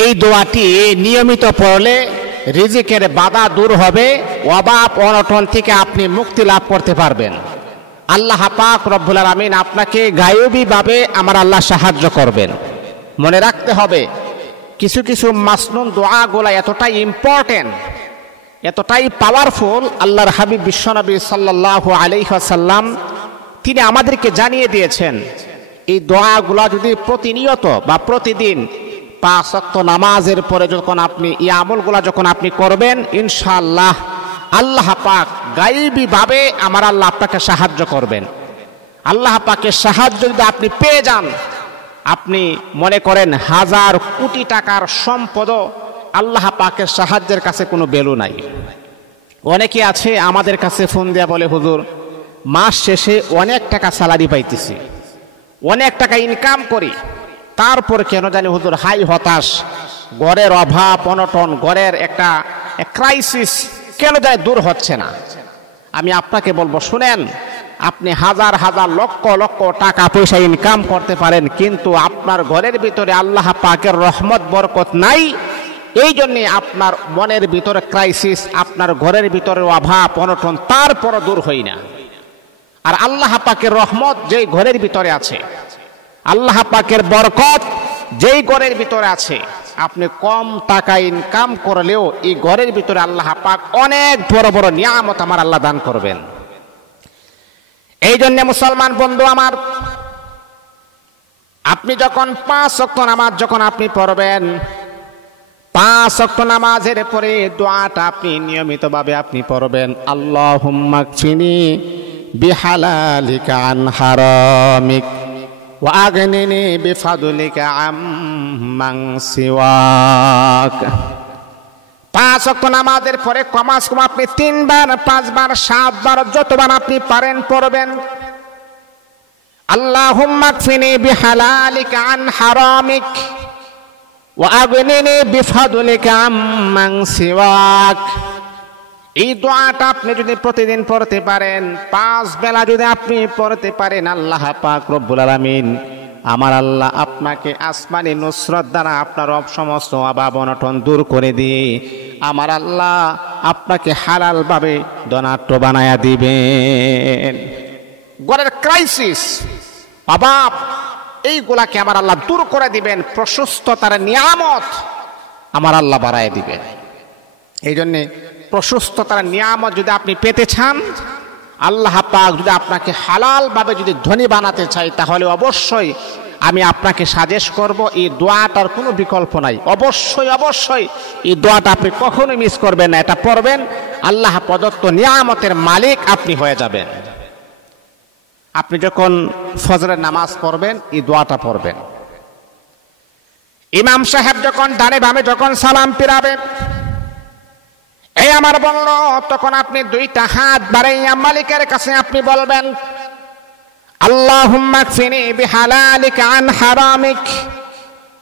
এই দোয়াটি নিয়মিত পড়লে রিজিকের বাধা দূর হবে, অভাব অনটন থেকে আপনি মুক্তি লাভ করতে পারবেন। আল্লাহ পাক রব্বুল আলামিন আপনাকে গায়বীভাবে আমার আল্লাহ সাহায্য করবেন। মনে রাখতে হবে কিছু কিছু মাসনুন দোয়াগুলা এতটাই ইম্পর্টেন্ট, এতটাই পাওয়ারফুল, আল্লাহর হাবিব বিশ্বনবী সাল্লাল্লাহু আলাইহি ওয়াসাল্লাম তিনি আমাদেরকে জানিয়ে দিয়েছেন এই দোয়াগুলা যদি প্রতিনিয়ত বা প্রতিদিন 5 ওয়াক্ত নামাজের পরে যখন আপনি এই আমলগুলা যখন আপনি করবেন, ইনশাআল্লাহ আল্লাহ পাক গায়বীভাবে আমার আল্লাহ আপনাকে সাহায্য করবেন। আল্লাহ পাকের সাহায্য যদি আপনি পেয়ে যান, আপনি মনে করেন 1000 কোটি টাকার সম্পদও আল্লাহ পাকের সাহায্যের কাছে কোনো ভ্যালু নাই। অনেকে আছে আমাদের কাছে ফোন দেয়া বলে, হুজুর মাস শেষে অনেক টাকা স্যালারি পাইতেছি, অনেক টাকা ইনকাম করি, তারপর কেন জানি হুজুর হাই হতাশ, ঘরের অভাব অনটন, ঘরের একটা ক্রাইসিস কেন জানি দূর হচ্ছে না। আমি আপনাকে বলবো, শুনেন, আপনি হাজার হাজার লক্ষ লক্ষ টাকা পয়সা ইনকাম করতে পারেন, কিন্তু আপনার ঘরের ভিতরে আল্লাহ পাকের রহমত বরকত নাই। এই জন্যে আপনার মনের ভিতরে ক্রাইসিস, আপনার ঘরের ভিতরে অভাব অনটন তারপরও দূর হয় না। আর আল্লাহ পাকের রহমত যেই ঘরের ভিতরে আছে, আল্লাহ পাকের বরকত যেই ঘরের ভিতরে আছে, আপনি কম টাকা ইনকাম করলেও এই ঘরের ভিতরে আল্লাহ পাক অনেক বড় বড় নিয়ামত আমার আল্লাহ দান করবেন। এই জন্য মুসলমান বন্ধু আমার, আপনি যখন 5 ওয়াক্ত নামাজ যখন আপনি পড়বেন, 5 ওয়াক্ত নামাজের পরে দোয়াটা আপনি নিয়মিতভাবে আপনি পড়বেন, আল্লাহুম্মা কফিনি বিহালালিকা আন হারামিক ওয়া আগনিনি বিফাদলিকা আম্মান সিওয়াক। 5 ওয়াক্ত নামাজের পরে কমাস কম আপনি 3 বার 5 বার 7 বার যতবার আপনি পারেন পড়বেন, আল্লাহুম্মা কফিনি বিহালালিকা আন হারামিক ওয়া আগনিনি বিফাদলিকা আম্মান সিওয়াক। এই দোয়াটা আপনি যদি প্রতিদিন পড়তে পারেন, 5 বেলা যদি আপনি পড়তে পারেন, আল্লাহ পাক রব্বুল আলামিন আমার আল্লাহ আপনাকে আসমানি নুসরত দ্বারা আপনার সমস্ত অভাব অনটন দূর করে দিয়ে আমার আল্লাহ আপনাকে হালাল ভাবে ধনাঢ্য বানায়া দিবেন। ঘরের ক্রাইসিস অভাব এইগুলাকে আমার আল্লাহ দূর করে দিবেন, প্রশস্ততার নিয়ামত আমার আল্লাহ বাড়ায় দিবেন। এই জন্যে প্রশস্ততার নিয়ামত যদি আপনি পেতে চান, আল্লাহ পাক যদি আপনাকে হালাল ভাবে যদি ধনী বানাতে চাই, তাহলে অবশ্যই আমি আপনাকে সাজেস্ট করব এই দোয়াটার কোনো বিকল্প নাই। অবশ্যই অবশ্যই এই দোয়াটা আপনি কখনোই মিস করবেন না, এটা পড়বেন, আল্লাহ প্রদত্ত নিয়ামতের মালিক আপনি হয়ে যাবেন। আপনি যখন ফজরের নামাজ পড়বেন এই দোয়াটা পড়বেন, ইমাম সাহেব যখন ডানে বামে যখন সালাম ফিরাবেন, এই আমার বলল, তখন আপনি 2টা হাত বাড়াইয়া মালিকের কাছে আপনি বলবেন, আল্লাহুম্মা কফিনি বিহালালিকা আন হারামিক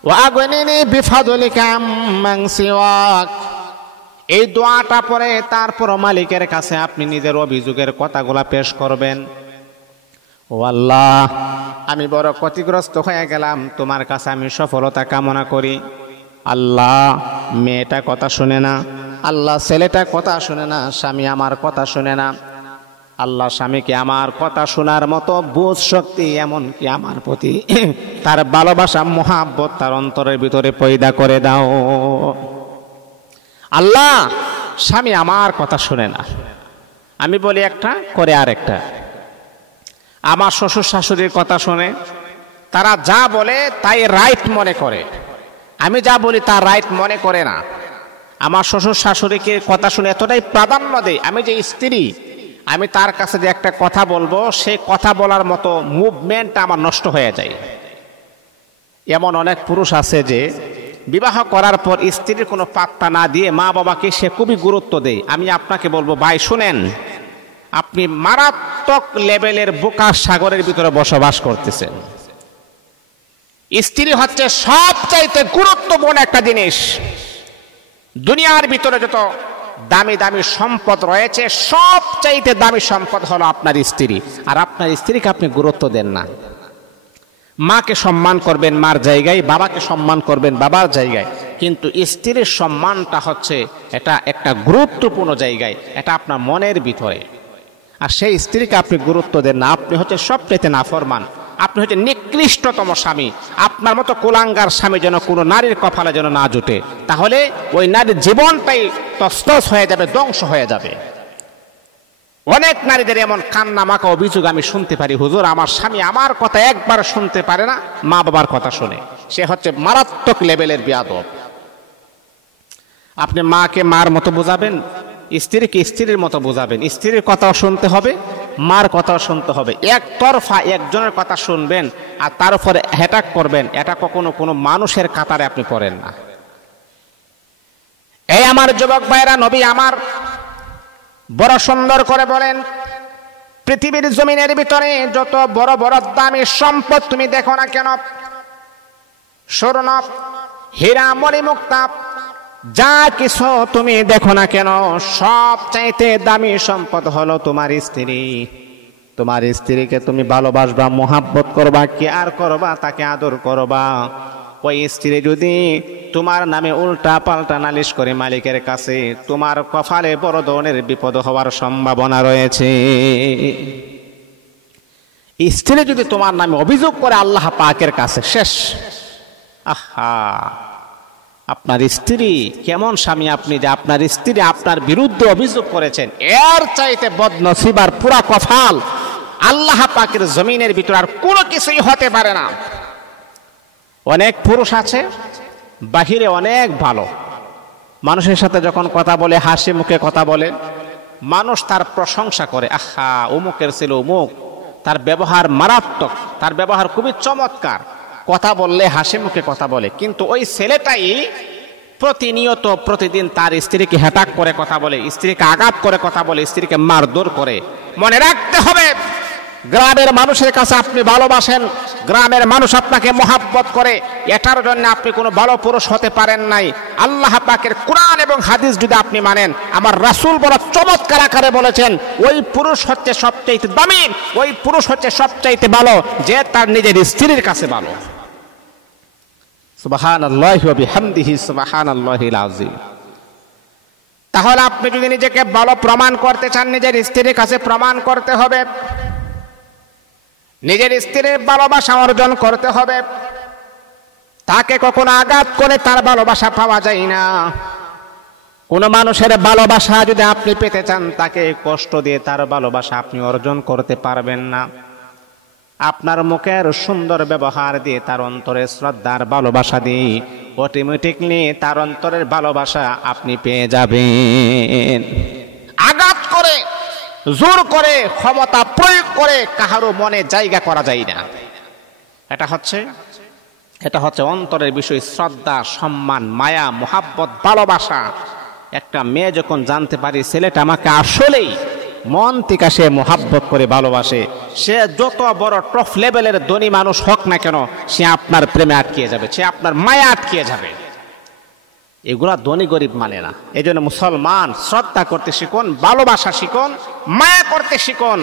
ওয়া আগনিনি বিফাদলিকা আম্মান সিওয়াক। এই দোয়াটা পরে তারপর মালিকের কাছে আপনি নিজের অভিযোগের কথাগুলা পেশ করবেন। ও আল্লাহ, আমি বড় ক্ষতিগ্রস্ত হয়ে গেলাম, তোমার কাছে আমি সফলতা কামনা করি। আল্লাহ, মেয়েটা কথা শুনে না, আল্লাহ ছেলেটা কথা শুনে না, স্বামী আমার কথা শুনে না। আল্লাহ, স্বামীকে আমার কথা শোনার মতো বোধ শক্তি, এমনকি আমার প্রতি তার ভালোবাসা মোহাব্বত তার অন্তরের ভিতরে পয়দা করে দাও। আল্লাহ, স্বামী আমার কথা শুনে না, আমি বলি একটা করে আরেকটা। আমার শ্বশুর শাশুড়ির কথা শুনে, তারা যা বলে তাই রাইট মনে করে, আমি যা বলি তা রাইট মনে করে না। আমার শ্বশুর শাশুড়িকে কথা শুনে এতটাই প্রাধান্য দেয়, আমি যে স্ত্রী, আমি তার কাছে যে একটা কথা বলবো, সেই কথা বলার মতো মুভমেন্ট আমার নষ্ট হয়ে যায়। এমন অনেক পুরুষ আছে যে বিবাহ করার পর স্ত্রীর কোনো পাত্তা না দিয়ে মা বাবাকে সে খুবই গুরুত্ব দেয়। আমি আপনাকে বলবো, ভাই শুনেন, আপনি মারাত্মক লেভেলের বোকা সাগরের ভিতরে বসবাস করতেছেন। স্ত্রী হচ্ছে সবচাইতে গুরুত্বপূর্ণ একটা জিনিস। দুনিয়ার ভিতরে যত দামি দামি সম্পদ রয়েছে, সবচাইতে দামি সম্পদ হলো আপনার স্ত্রী। আর আপনার স্ত্রীকে আপনি গুরুত্ব দেন না। মাকে সম্মান করবেন মার জায়গায়, বাবাকে সম্মান করবেন বাবার জায়গায়, কিন্তু স্ত্রীর সম্মানটা হচ্ছে এটা একটা গুরুত্বপূর্ণ জায়গায়, এটা আপনার মনের ভিতরে। আর সেই স্ত্রীকে আপনি গুরুত্ব দেন না, আপনি হচ্ছে সবচাইতে নাফরমান, আপনি হচ্ছে নিকৃষ্টতম স্বামী। আপনার মতো কুলাঙ্গার স্বামী যেন কোনো নারীর কপালে যেন না জুটে, তাহলে ওই নারীর জীবনটাই তছনছ হয়ে যাবে, ধ্বংস হয়ে যাবে। অনেক নারীদের এমন কান্না মাখা অভিযোগ আমি শুনতে পারি, হুজুর আমার স্বামী আমার কথা একবার শুনতে পারে না, মা বাবার কথা শুনে। সে হচ্ছে মারাত্মক লেভেলের বেয়াদব। আপনি মাকে মার মতো বোঝাবেন, স্ত্রীকে স্ত্রীর মতো বোঝাবেন। স্ত্রীর কথাও শুনতে হবে, মার কথাও শুনতে হবে। একতরফা একজনের কথা শুনবেন আর তার উপরে অ্যাটাক করবেন, এটা কখনো কোনো মানুষের কাতারে আপনি পড়েন না। এই আমার যুবক ভাইরা, নবী আমার বড় সুন্দর করে বলেন, পৃথিবীর জমিনের ভিতরে যত বড় বড় দামি সম্পদ তুমি দেখো না কেন, স্বর্ণ, হীরা, মণিমুক্তা, যা কিছু তুমি দেখো না কেন, সব চাইতে দামি সম্পদ হলো তোমার স্ত্রী। তোমার স্ত্রীকে তুমি ভালোবাসবা, মোহাব্বত করবা, কেয়ার করবা, তাকে আদর করবা। ওই স্ত্রী যদি তোমার নামে উল্টা পাল্টা নালিশ করে মালিকের কাছে, তোমার কপালে বড় ধরনের বিপদ হওয়ার সম্ভাবনা রয়েছে। স্ত্রী যদি তোমার নামে অভিযোগ করে আল্লাহ পাকের কাছে, শেষ। আহা, আপনার স্ত্রী কেমন স্বামী আপনি যে আপনার স্ত্রী আপনার বিরুদ্ধে অভিযোগ করেছেন, এর চাইতে বদনসিব আর পুরা কপাল আল্লাহ পাকের জমিনের ভিতর আর কোনো কিছুই হতে পারে না। অনেক পুরুষ আছে বাহিরে অনেক ভালো, মানুষের সাথে যখন কথা বলে হাসি মুখে কথা বলে, মানুষ তার প্রশংসা করে, আহা অমুকের ছিল অমুক, তার ব্যবহার মারাত্মক, তার ব্যবহার খুবই চমৎকার, কথা বললে হাসি মুখে কথা বলে। কিন্তু ওই ছেলেটাই প্রতিনিয়ত প্রতিদিন তার স্ত্রীকে হ্যাটাক করে কথা বলে, স্ত্রীকে আঘাত করে কথা বলে, স্ত্রীকে মারধর করে। মনে রাখতে হবে, গ্রামের মানুষের কাছে আপনি ভালোবাসেন, গ্রামের মানুষ আপনাকে মহাব্বত করে, এটার জন্য আপনি কোনো ভালো পুরুষ হতে পারেন নাই। আল্লাহ পাকের কোরআন এবং হাদিস যদি আপনি মানেন, আমার রাসূল বড় চমৎকার আকারে বলেছেন, ওই পুরুষ হচ্ছে সবচাইতে দামি, ওই পুরুষ হচ্ছে সবচাইতে ভালো যে তার নিজের স্ত্রীর কাছে ভালো। সুবহানাল্লাহি ওয়া বিহামদিহি, সুবহানাল্লাহিল আযীম। তাহলে আপনি যদি নিজেকে ভালো প্রমাণ করতে চান, নিজের স্ত্রীর কাছে প্রমাণ করতে হবে, নিজের স্ত্রীর ভালোবাসা অর্জন করতে হবে। তাকে কখনো আঘাত করে তার ভালোবাসা পাওয়া যায় না। কোন মানুষের ভালোবাসা যদি আপনি পেতে চান, তাকে কষ্ট দিয়ে তার ভালোবাসা আপনি অর্জন করতে পারবেন না। আপনার মুখের সুন্দর ব্যবহার দিয়ে, তার অন্তরে শ্রদ্ধার ভালোবাসা দিয়ে অটোমেটিকলি তার অন্তরের ভালোবাসা আপনি পেয়ে যাবেন। আঘাত করে, জোর করে, ক্ষমতা প্রয়োগ করে কাহারও মনে জায়গা করা যায় না। এটা হচ্ছে অন্তরের বিষয়, শ্রদ্ধা, সম্মান, মায়া, মোহাব্বত, ভালোবাসা। একটা মেয়ে যখন জানতে পারি ছেলেটা আমাকে আসলেই মন থেকে সে মোহাব্বত করে ভালোবাসে, সে যত বড় টপ লেভেলের ধনী মানুষ হোক না কেন, সে আপনার প্রেমে আটকিয়ে যাবে, সে আপনার মায়া আটকিয়ে যাবে। এগুলা ধনী গরিব মানে না। এই জন্য মুসলমান শ্রদ্ধা করতে শিখুন, ভালোবাসা শিখুন, মায়া করতে শিখুন।